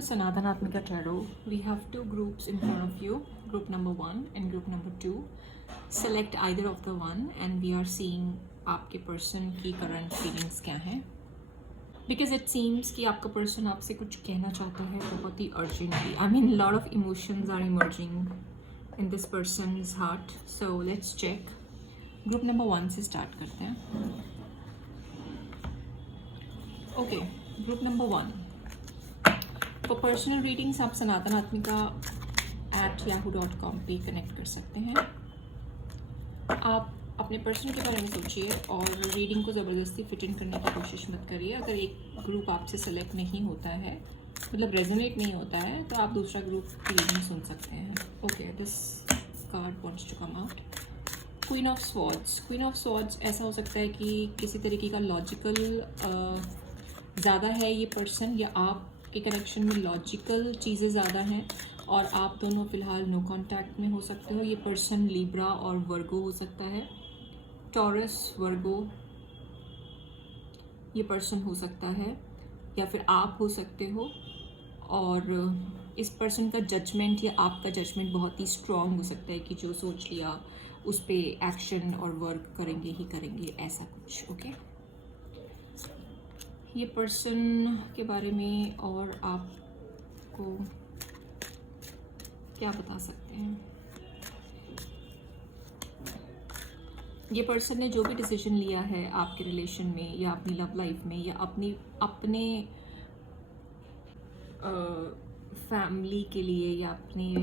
Sanathan Atmika Tarot. We have two groups in front of you, group number 1 and group number 2. Select either of the one and we are seeing आपके person की current feelings क्या हैं. Because it seems कि आपका person आपसे कुछ कहना चाहता है बहुत ही urgently. I mean, a lot of emotions are emerging in this person's heart. So let's check. Group number 1 से start करते हैं. Okay, group number 1. For personal readings आप सनातन आत्मिका @yahoo.com पे कनेक्ट कर सकते हैं. आप अपने पर्सन के बारे में सोचिए और रीडिंग को ज़बरदस्ती फिट इन करने की कोशिश मत करिए. अगर एक ग्रुप आपसे सेलेक्ट नहीं होता है, मतलब रेजोनेट नहीं होता है, तो आप दूसरा ग्रुप की रीडिंग सुन सकते हैं. Okay, this card wants to come out. Queen of swords. Queen of swords ऐसा हो सकता है कि किसी तरीके का लॉजिकल ज़्यादा है ये पर्सन, या आप के कनेक्शन में लॉजिकल चीज़ें ज़्यादा हैं और आप दोनों फ़िलहाल नो कांटेक्ट में हो सकते हो. ये पर्सन लिब्रा और वर्गो हो सकता है. टॉरस, वर्गो ये पर्सन हो सकता है, या फिर आप हो सकते हो. और इस पर्सन का जजमेंट या आपका जजमेंट बहुत ही स्ट्रॉन्ग हो सकता है कि जो सोच लिया उस पर एक्शन और वर्क करेंगे ही करेंगे, ऐसा कुछ. ओके, ये पर्सन के बारे में और आपको क्या बता सकते हैं. ये पर्सन ने जो भी डिसीजन लिया है आपके रिलेशन में या अपनी लव लाइफ में या अपने फैमिली के लिए या अपनी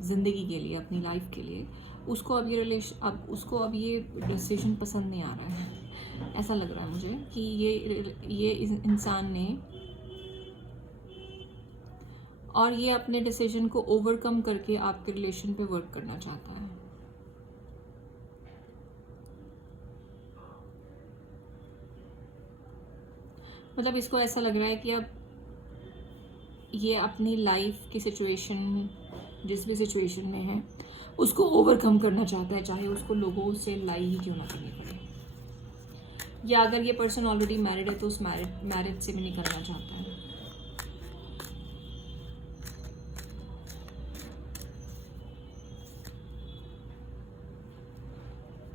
ज़िंदगी के लिए, अपनी लाइफ के लिए, उसको अब ये डिसीजन पसंद नहीं आ रहा है. ऐसा लग रहा है मुझे कि ये इंसान ने, और ये अपने डिसीजन को ओवरकम करके आपके रिलेशन पे वर्क करना चाहता है. मतलब इसको ऐसा लग रहा है कि अब ये अपनी लाइफ की सिचुएशन, जिस भी सिचुएशन में है, उसको ओवरकम करना चाहता है, चाहे उसको लोगों से लड़ाई ही क्यों ना करनी पड़े. या अगर ये पर्सन ऑलरेडी मैरिड है तो उस मैरिज से भी निकलना चाहता है.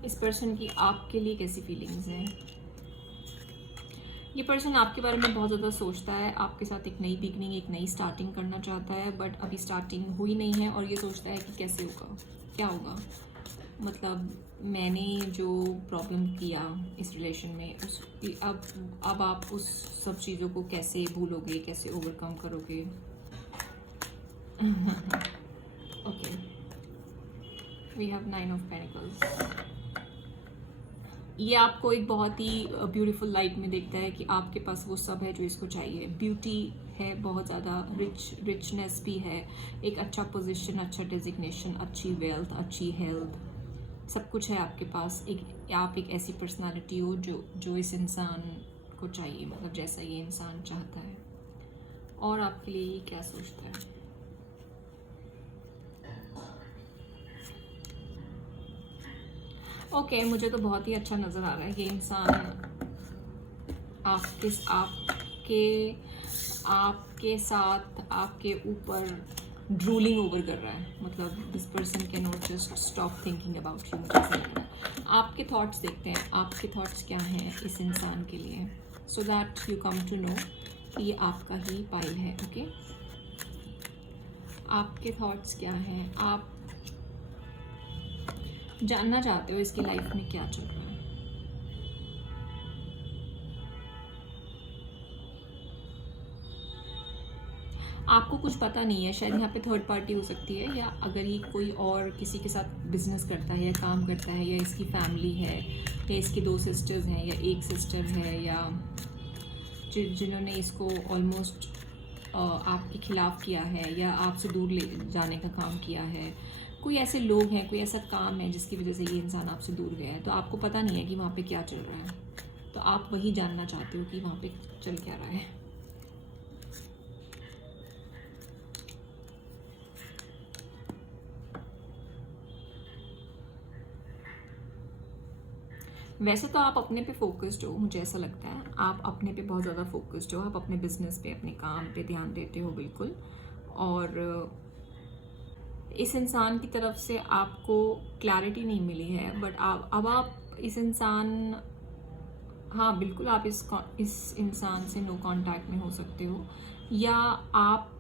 इस पर्सन की आपके लिए कैसी फीलिंग्स हैं. ये पर्सन आपके बारे में बहुत ज़्यादा सोचता है, आपके साथ एक नई बिगनिंग, एक नई स्टार्टिंग करना चाहता है, बट अभी स्टार्टिंग हुई नहीं है और ये सोचता है कि कैसे होगा, क्या होगा. मतलब मैंने जो प्रॉब्लम किया इस रिलेशन में, उस अब आप उस सब चीज़ों को कैसे भूलोगे, कैसे ओवरकम करोगे. Okay, we have 9 of pentacles. ये आपको एक बहुत ही ब्यूटीफुल लाइट में देखता है कि आपके पास वो सब है जो इसको चाहिए. ब्यूटी है, बहुत ज़्यादा रिचनेस भी है, एक अच्छा पोजीशन, अच्छा डेजिग्नेशन, अच्छी वेल्थ, अच्छी हेल्थ, सब कुछ है आपके पास. आप एक ऐसी पर्सनालिटी हो जो इस इंसान को चाहिए, मतलब जैसा ये इंसान चाहता है. और आपके लिए ये क्या सोचता है. ओके, मुझे तो बहुत ही अच्छा नज़र आ रहा है. ये इंसान आपके साथ आपके ऊपर ड्रूलिंग ओवर कर रहा है. मतलब this person can not just stop thinking about you. मुझे ऐसा लग रहा है. आपके थॉट्स देखते हैं, आपके थॉट्स क्या हैं इस इंसान के लिए, so that you come to know कि ये आपका ही पाइल है. ओके, आपके थॉट्स क्या हैं, आप जानना चाहते हो इसकी लाइफ में क्या चल रहा है. आपको कुछ पता नहीं है, शायद यहाँ पे थर्ड पार्टी हो सकती है, या अगर ये कोई और किसी के साथ बिजनेस करता है या काम करता है, या इसकी फैमिली है, या इसकी 2 सिस्टर्स हैं, या एक सिस्टर है, या जिन्होंने इसको ऑलमोस्ट आपके खिलाफ किया है या आपसे दूर ले जाने का काम किया है. कोई ऐसे लोग हैं, कोई ऐसा काम है जिसकी वजह से ये इंसान आपसे दूर गया है. तो आपको पता नहीं है कि वहाँ पे क्या चल रहा है, तो आप वही जानना चाहते हो कि वहाँ पे चल क्या रहा है. वैसे तो आप अपने पे फोकस्ड हो, मुझे ऐसा लगता है आप अपने पे बहुत ज़्यादा फोकस्ड हो, आप अपने बिजनेस पे, अपने काम पे ध्यान देते हो बिल्कुल। और इस इंसान की तरफ से आपको क्लैरिटी नहीं मिली है, बट आप इस इंसान, हाँ बिल्कुल आप इस इंसान से नो कांटेक्ट में हो सकते हो, या आप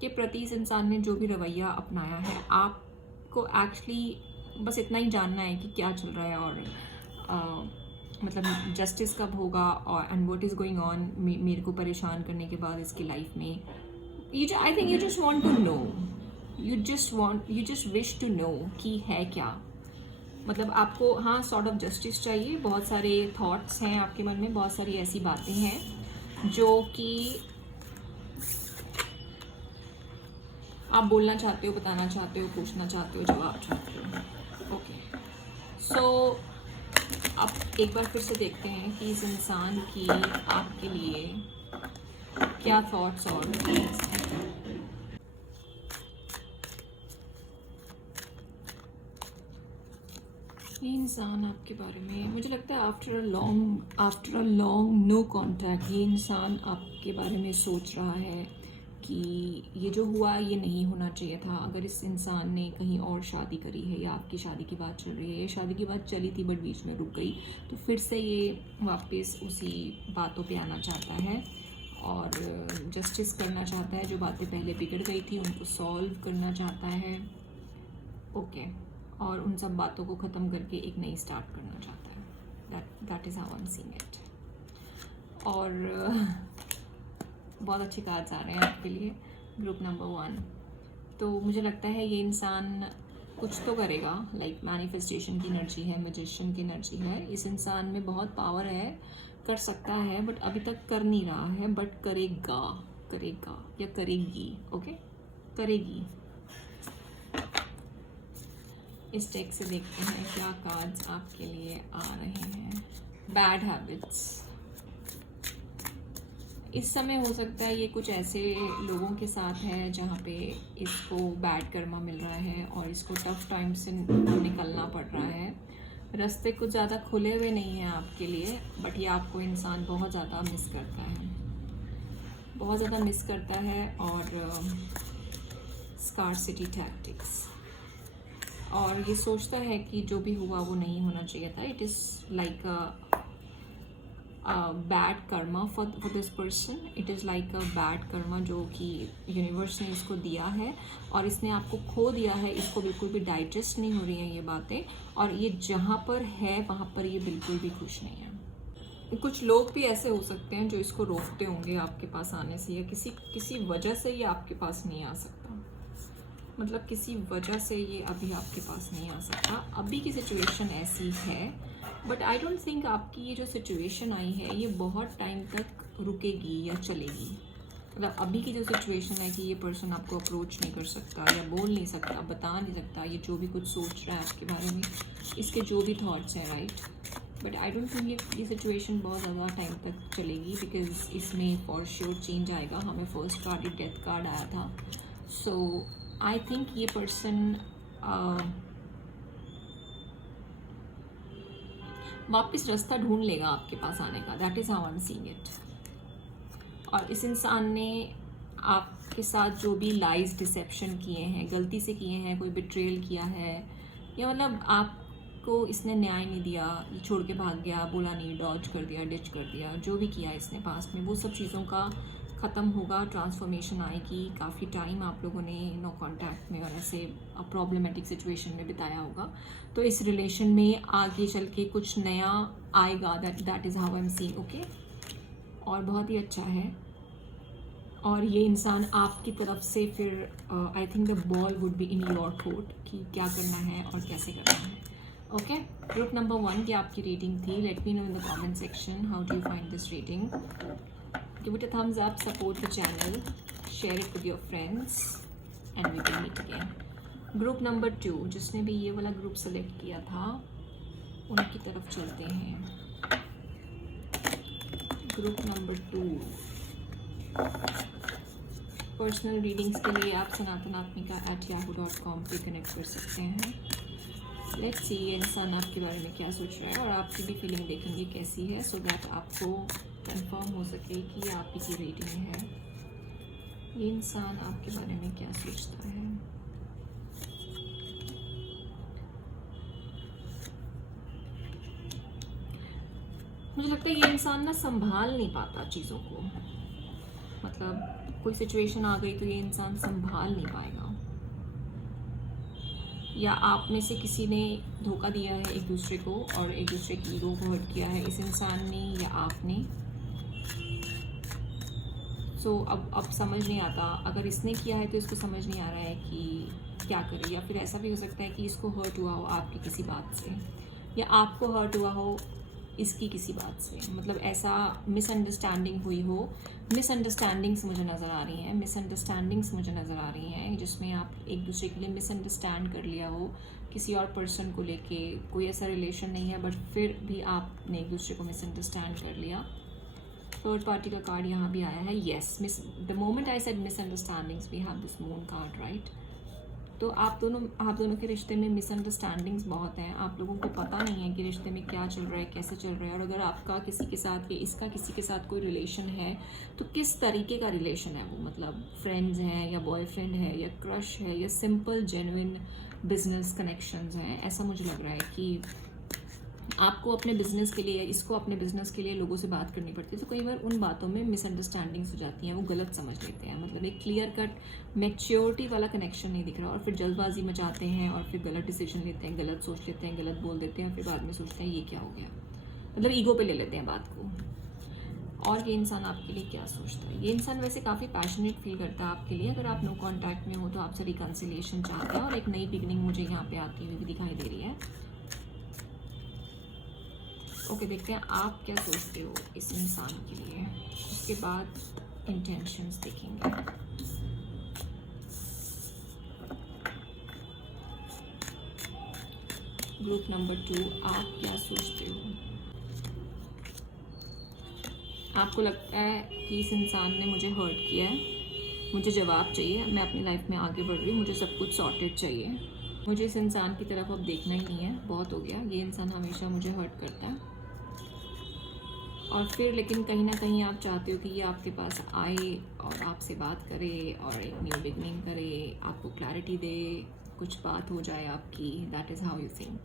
के प्रति इस इंसान ने जो भी रवैया अपनाया है, आपको एक्चुअली बस इतना ही जानना है कि क्या चल रहा है, और मतलब जस्टिस कब होगा, और and what is going on मेरे को परेशान करने के बाद इसकी लाइफ में। I think you just want to know, you just wish to know कि है क्या। मतलब आपको हाँ सॉर्ट ऑफ जस्टिस चाहिए, बहुत सारे थॉट्स हैं आपके मन में, बहुत सारी ऐसी बातें हैं जो कि आप बोलना चाहते हो, बताना चाहते हो, पूछना चाहते हो, जवाब चाहते हो। ओके, सो अब एक बार फिर से देखते हैं कि इस इंसान की आपके लिए क्या थॉट्स और फीलिंग्स हैं। ये इंसान आपके बारे में, मुझे लगता है after a long no contact, ये इंसान आपके बारे में सोच रहा है कि ये जो हुआ ये नहीं होना चाहिए था। अगर इस इंसान ने कहीं और शादी करी है, या आपकी शादी की बात चल रही है, ये शादी की बात चली थी बट बीच में रुक गई, तो फिर से ये वापस उसी बातों पे आना चाहता है और जस्टिस करना चाहता है। जो बातें पहले बिगड़ गई थी उनको सॉल्व करना चाहता है। ओके, और उन सब बातों को ख़त्म करके एक नई स्टार्ट करना चाहता है। That is how I am seeing it. और बहुत अच्छे कार्ड्स आ रहे हैं आपके लिए, ग्रुप नंबर 1। तो मुझे लगता है ये इंसान कुछ तो करेगा, लाइक मैनिफेस्टेशन की एनर्जी है, मैजिशियन की एनर्जी है। इस इंसान में बहुत पावर है, कर सकता है बट अभी तक कर नहीं रहा है, बट करेगा या करेगी। ओके, करेगी। इस टेक से देखते हैं क्या कार्ड्स आपके लिए आ रहे हैं। बैड हैबिट्स, इस समय हो सकता है ये कुछ ऐसे लोगों के साथ है जहाँ पे इसको बैड कर्मा मिल रहा है और इसको टफ टाइम से निकलना पड़ रहा है। रास्ते कुछ ज़्यादा खुले हुए नहीं हैं आपके लिए, बट ये आपको इंसान बहुत ज़्यादा मिस करता है, बहुत ज़्यादा मिस करता है। और स्कार्सिटी टैक्टिक्स, और ये सोचता है कि जो भी हुआ वो नहीं होना चाहिए था। It is like bad Karma for this person. It is like a bad Karma जो कि यूनिवर्स ने इसको दिया है, और इसने आपको खो दिया है। इसको बिल्कुल भी डाइजेस्ट नहीं हो रही हैं ये बातें, और ये जहाँ पर है वहाँ पर ये बिल्कुल भी खुश नहीं है। कुछ लोग भी ऐसे हो सकते हैं जो इसको रोकते होंगे आपके पास आने से, या किसी वजह से ये आपके पास नहीं आ सकता। मतलब किसी वजह से ये अभी आपके पास नहीं आ सकता। अभी की सिचुएशन ऐसी है, बट आई डोंट थिंक आपकी ये जो सिचुएशन आई है ये बहुत टाइम तक रुकेगी या चलेगी। मतलब अभी की जो सिचुएशन है कि ये पर्सन आपको अप्रोच नहीं कर सकता, या बोल नहीं सकता, बता नहीं सकता, ये जो भी कुछ सोच रहा है आपके बारे में, इसके जो भी थॉट्स हैं, right. But I don't think ये सिचुएशन बहुत ज़्यादा टाइम तक चलेगी, बिकॉज इसमें फॉर श्योर चेंज आएगा। हमें फर्स्ट कार्ड डेथ कार्ड आया था, सो आई थिंक ये पर्सन वापस रास्ता ढूंढ लेगा आपके पास आने का। That is how I am seeing it. और इस इंसान ने आपके साथ जो भी लाइज डिसेप्शन किए हैं, गलती से किए हैं, कोई बिट्रेयल किया है, या मतलब आपको इसने न्याय नहीं दिया, ये छोड़ के भाग गया, बोला नहीं, डॉज कर दिया, डिच कर दिया, जो भी किया इसने पास्ट में, वो सब चीज़ों का ख़त्म होगा, ट्रांसफॉर्मेशन आएगी। काफ़ी टाइम आप लोगों ने नो कांटेक्ट में और ऐसे प्रॉब्लमेटिक सिचुएशन में बिताया होगा, तो इस रिलेशन में आगे चल के कुछ नया आएगा। That is how I am seeing. Okay, और बहुत ही अच्छा है। और ये इंसान आपकी तरफ से फिर I think the ball would be in your court कि क्या करना है और कैसे करना है। ओके, ग्रुप नंबर 1 की आपकी रीडिंग थी। Let me know in the comment section how do you find this reading. Give it a thumbs up, support the channel, share it with your friends, and we will meet again. Group number 2, जिसने भी ये वाला group select किया था उनकी तरफ चलते हैं। ग्रुप नंबर 2, पर्सनल रीडिंग्स के लिए आप sanatanaatmika@yahoo.com पे कनेक्ट कर सकते हैं। लेट्स सी ये इंसान आपके बारे में क्या सोच रहा है, और आपकी भी फीलिंग देखेंगे कैसी है, सो दैट आपको कंफर्म हो सके कि आप ही की रीडिंग है। ये इंसान आपके बारे में क्या सोचता है। मुझे लगता है ये इंसान ना संभाल नहीं पाता चीज़ों को, मतलब कोई सिचुएशन आ गई तो ये इंसान संभाल नहीं पाएगा, या आप में से किसी ने धोखा दिया है एक दूसरे को और एक दूसरे की ईगो को हर्ट किया है, इस इंसान ने या आपने। सो अब समझ नहीं आता, अगर इसने किया है तो इसको समझ नहीं आ रहा है कि क्या करे, या फिर ऐसा भी हो सकता है कि इसको हर्ट हुआ हो आपकी किसी बात से, या आपको हर्ट हुआ हो इसकी किसी बात से, मतलब ऐसा मिसअंडरस्टैंडिंग हुई हो। मिसअंडरस्टैंडिंग्स मुझे नज़र आ रही हैं, मिसअंडरस्टैंडिंग्स मुझे नज़र आ रही हैं जिसमें आप एक दूसरे के लिए मिसअंडरस्टैंड कर लिया हो किसी और पर्सन को लेके। कोई ऐसा रिलेशन नहीं है बट फिर भी आपने एक दूसरे को मिसअंडरस्टैंड कर लिया। थर्ड पार्टी का कार्ड यहाँ भी आया है। Yes, the moment I said misunderstandings we have this moon card, right. तो आप दोनों के रिश्ते में मिसअंडरस्टैंडिंग्स बहुत हैं। आप लोगों को पता नहीं है कि रिश्ते में क्या चल रहा है, कैसे चल रहा है, और अगर आपका किसी के साथ या इसका किसी के साथ कोई रिलेशन है तो किस तरीके का रिलेशन है वो, मतलब फ्रेंड्स हैं या बॉयफ्रेंड है या क्रश है या सिंपल जेन्युइन बिजनेस कनेक्शंस हैं। ऐसा मुझे लग रहा है कि आपको अपने बिजनेस के लिए, इसको अपने बिजनेस के लिए लोगों से बात करनी पड़ती है, तो कई बार उन बातों में मिसअंडरस्टैंडिंग्स हो जाती हैं, वो गलत समझ लेते हैं, मतलब एक क्लियर कट मैच्योरिटी वाला कनेक्शन नहीं दिख रहा, और फिर जल्दबाजी मचाते हैं और फिर गलत डिसीजन लेते हैं, गलत सोच लेते हैं, गलत बोल देते हैं, फिर बाद में सोचते हैं ये क्या हो गया, मतलब ईगो पे ले लेते हैं बात को। और ये इंसान आपके लिए क्या सोचता है। ये इंसान वैसे काफ़ी पैशनेट फील करता है आपके लिए। अगर आप नो कॉन्टैक्ट में हो तो आपसे रिकन्सिलिएशन चाहते हैं और एक नई बिगनिंग मुझे यहाँ पे आती हुई भी दिखाई दे रही है। ओके, देखते हैं आप क्या सोचते हो इस इंसान के लिए, उसके बाद इंटेंशंस देखेंगे। ग्रुप नंबर 2, आप क्या सोचते हो। आपको लगता है कि इस इंसान ने मुझे हर्ट किया है, मुझे जवाब चाहिए, मैं अपनी लाइफ में आगे बढ़ रही हूँ, मुझे सब कुछ सॉर्टेड चाहिए, मुझे इस इंसान की तरफ अब देखना ही नहीं है, बहुत हो गया, ये इंसान हमेशा मुझे हर्ट करता है। और फिर लेकिन कहीं ना कहीं आप चाहते हो कि ये आपके पास आए और आपसे बात करे और एक न्यू बिगनिंग करे, आपको क्लैरिटी दे, कुछ बात हो जाए आपकी। That is how you think.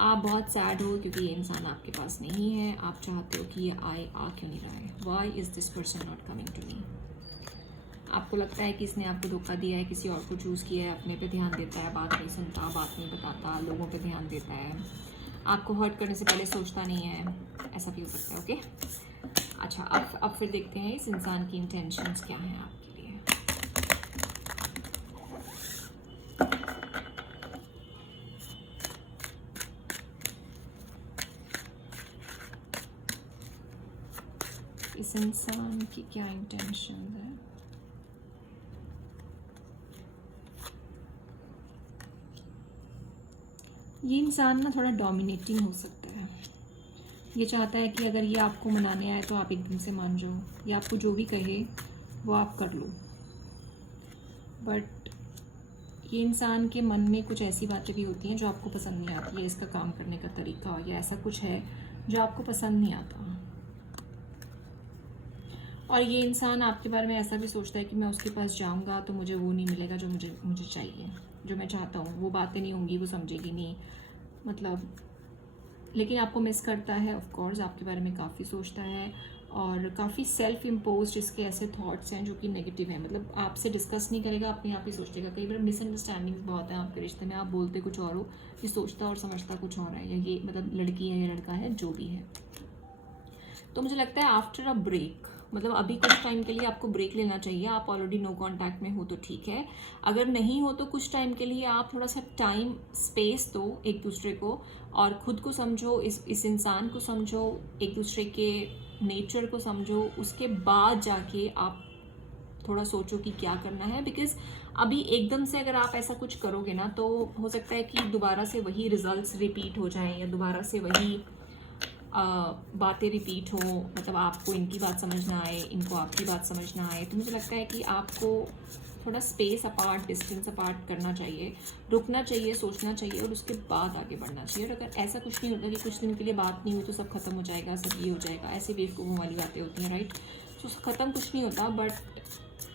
आप बहुत सैड हो क्योंकि ये इंसान आपके पास नहीं है। आप चाहते हो कि ये आए, आ क्यों नहीं रहा है। Why is this person not coming to me. आपको लगता है कि इसने आपको धोखा दिया है, किसी और को चूज़ किया है, अपने पे ध्यान देता है, बात नहीं सुनता, बात नहीं बताता, लोगों पे ध्यान देता है, आपको हर्ट करने से पहले सोचता नहीं है, ऐसा भी हो सकता है। ओके, अच्छा, अब फिर देखते हैं इस इंसान की इंटेंशंस क्या हैं आपके लिए। इस इंसान की क्या इंटेंशंस है। ये इंसान ना थोड़ा डोमिनेटिंग हो सकता है। ये चाहता है कि अगर ये आपको मनाने आए तो आप एकदम से मान जाओ, या आपको जो भी कहे वो आप कर लो। बट ये इंसान के मन में कुछ ऐसी बातें भी होती हैं जो आपको पसंद नहीं आती है, इसका काम करने का तरीका, या ऐसा कुछ है जो आपको पसंद नहीं आता। और ये इंसान आपके बारे में ऐसा भी सोचता है कि मैं उसके पास जाऊंगा तो मुझे वो नहीं मिलेगा जो मुझे चाहिए, जो मैं चाहता हूँ, वो बातें नहीं होंगी, वो समझेगी नहीं, मतलब। लेकिन आपको मिस करता है, ऑफ कोर्स आपके बारे में काफ़ी सोचता है, और काफ़ी सेल्फ इम्पोज्ड इसके ऐसे थॉट्स हैं जो कि नेगेटिव हैं, मतलब आपसे डिस्कस नहीं करेगा, अपने आप ही सोचेगा। कई बार मिसअंडरस्टैंडिंग्स बहुत है आपके रिश्ते में, आप बोलते कुछ और हो, ये सोचता और समझता कुछ और है, या ये मतलब लड़की है या लड़का है, जो भी है। तो मुझे लगता है आफ्टर अ ब्रेक, मतलब अभी कुछ टाइम के लिए आपको ब्रेक लेना चाहिए। आप ऑलरेडी नो कांटेक्ट में हो तो ठीक है, अगर नहीं हो तो कुछ टाइम के लिए आप थोड़ा सा टाइम स्पेस दो एक दूसरे को, और खुद को समझो, इस इंसान को समझो, एक दूसरे के नेचर को समझो, उसके बाद जाके आप थोड़ा सोचो कि क्या करना है। बिकॉज अभी एकदम से अगर आप ऐसा कुछ करोगे ना तो हो सकता है कि दोबारा से वही रिजल्ट्स रिपीट हो जाएं, या दोबारा से वही बातें रिपीट हो, मतलब आपको इनकी बात समझ ना आए, इनको आपकी बात समझ ना आए। तो मुझे लगता है कि आपको थोड़ा स्पेस अपार्ट, डिस्टेंस अपार्ट करना चाहिए, रुकना चाहिए, सोचना चाहिए और उसके बाद आगे बढ़ना चाहिए। और अगर ऐसा कुछ नहीं होता कि कुछ दिन के लिए बात नहीं हुई तो सब खत्म हो जाएगा, सब ये हो जाएगा, ऐसे बेवकूफ़ों वाली बातें होती हैं, राइट। तो ख़त्म कुछ नहीं होता, बट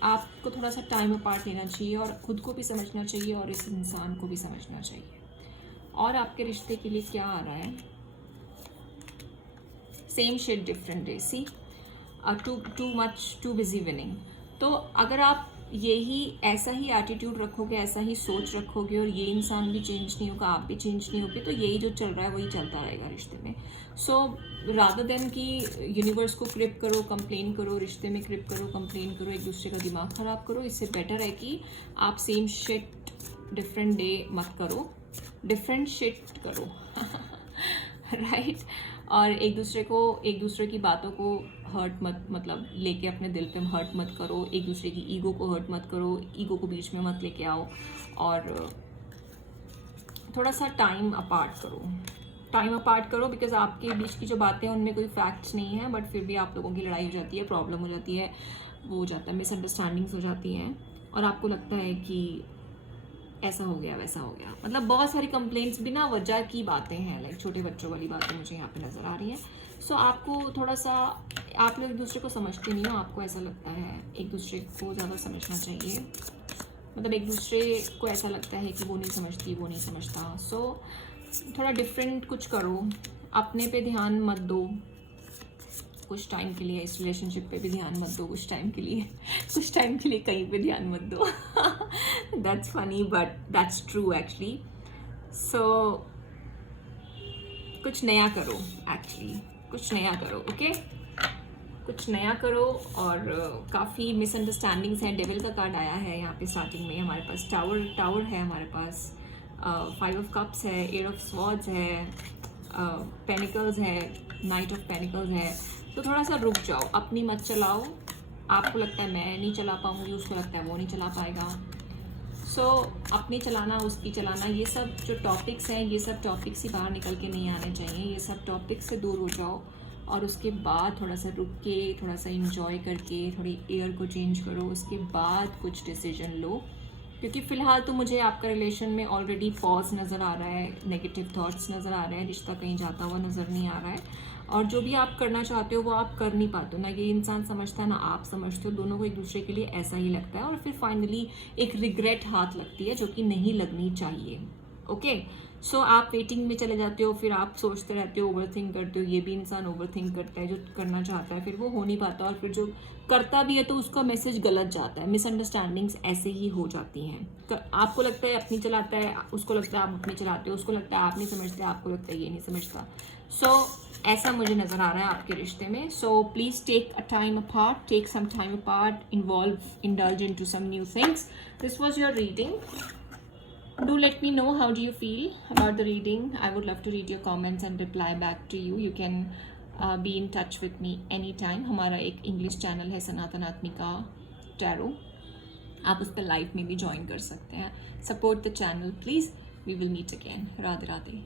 आपको थोड़ा सा टाइम अपार्ट लेना चाहिए और ख़ुद को भी समझना चाहिए और इस इंसान को भी समझना चाहिए। और आपके रिश्ते के लिए क्या आ रहा है, same shit different day, see too much too busy winning. तो अगर आप यही ऐसा ही एटीट्यूड रखोगे, ऐसा ही सोच रखोगे और ये इंसान भी चेंज नहीं होगा, आप भी चेंज नहीं होगे, तो यही जो चल रहा है वही चलता रहेगा रिश्ते में। सो रादर देन कि यूनिवर्स को क्रिप करो, कंप्लेन करो, रिश्ते में क्रिप करो, कंप्लेन करो, एक दूसरे का दिमाग ख़राब करो, इससे बेटर है कि आप सेम शिट डिफरेंट डे मत करो, डिफरेंट शिट करो राइट। और एक दूसरे की बातों को हर्ट मत, मतलब लेके अपने दिल पे हर्ट मत करो, एक दूसरे की ईगो को हर्ट मत करो, ईगो को बीच में मत लेके आओ। और थोड़ा सा टाइम अपार्ट करो बिकॉज आपके बीच की जो बातें हैं उनमें कोई फैक्ट्स नहीं है, बट फिर भी आप लोगों की लड़ाई हो जाती है, प्रॉब्लम हो जाती है, वो हो जाता है, मिसअंडरस्टैंडिंग्स हो जाती हैं और आपको लगता है कि ऐसा हो गया, वैसा हो गया। मतलब बहुत सारी कंप्लेंट्स बिना वजह की बातें हैं, लाइक छोटे बच्चों वाली बातें मुझे यहाँ पे नज़र आ रही हैं। सो आपको थोड़ा सा, आप लोग एक दूसरे को समझते नहीं हो, आपको ऐसा लगता है एक दूसरे को ज़्यादा समझना चाहिए, मतलब एक दूसरे को ऐसा लगता है कि वो नहीं समझती, वो नहीं समझता। सो थोड़ा डिफरेंट कुछ करो, अपने पे ध्यान मत दो कुछ टाइम के लिए, इस रिलेशनशिप पे भी ध्यान मत दो कुछ टाइम के लिए कहीं पे ध्यान मत दो that's funny but that's true actually. So कुछ नया करो, ओके, कुछ नया करो। और काफ़ी मिसअंडरस्टैंडिंग्स हैं, डेविल का कार्ड आया है यहाँ पे स्टार्टिंग में, हमारे पास टावर है, हमारे पास 5 ऑफ कप्स है, 8 ऑफ स्वॉर्ड्स है, पेनिकल्स है, नाइट ऑफ पेनिकल्स है। तो थोड़ा सा रुक जाओ, अपनी मत चलाओ, आपको लगता है मैं नहीं चला पाऊँगी, उसको लगता है वो नहीं चला पाएगा। सो अपनी चलाना, उसकी चलाना, ये सब जो टॉपिक्स हैं, ये सब टॉपिक्स ही बाहर निकल के नहीं आने चाहिए, ये सब टॉपिक्स से दूर हो जाओ और उसके बाद थोड़ा सा रुक के, थोड़ा सा इंजॉय करके, थोड़ी एयर को चेंज करो, उसके बाद कुछ डिसीजन लो। क्योंकि फ़िलहाल तो मुझे आपका रिलेशन में ऑलरेडी पॉज नज़र आ रहा है, नेगेटिव थॉट्स नज़र आ रहे हैं, रिश्ता कहीं जाता हुआ नज़र नहीं आ रहा है और जो भी आप करना चाहते हो वो आप कर नहीं पाते हो, ना ये इंसान समझता है ना आप समझते हो, दोनों को एक दूसरे के लिए ऐसा ही लगता है और फिर फाइनली एक रिग्रेट हाथ लगती है जो कि नहीं लगनी चाहिए। ओके, सो आप वेटिंग में चले जाते हो, फिर आप सोचते रहते हो, ओवरथिंक करते हो, ये भी इंसान ओवरथिंक करता है, जो करना चाहता है फिर वो हो नहीं पाता और फिर जो करता भी है तो उसका मैसेज गलत जाता है, मिसअंडरस्टैंडिंग्स ऐसे ही हो जाती हैं। आपको लगता है अपनी चलाता है, उसको लगता है आप अपनी चलाते हो, उसको लगता है आप नहीं समझते, आपको लगता है ये नहीं समझता। सो ऐसा मुझे नज़र आ रहा है आपके रिश्ते में। So please take some time apart, indulge into some new things. This was your reading. Do let me know how do you feel about the reading. I would love to read your comments and reply back to you. You can be in touch with me anytime. हमारा एक English channel है सनातन आत्मिका tarot, आप उस पर live में भी join कर सकते हैं। Support the channel please. We will meet again. Radhe Radhe.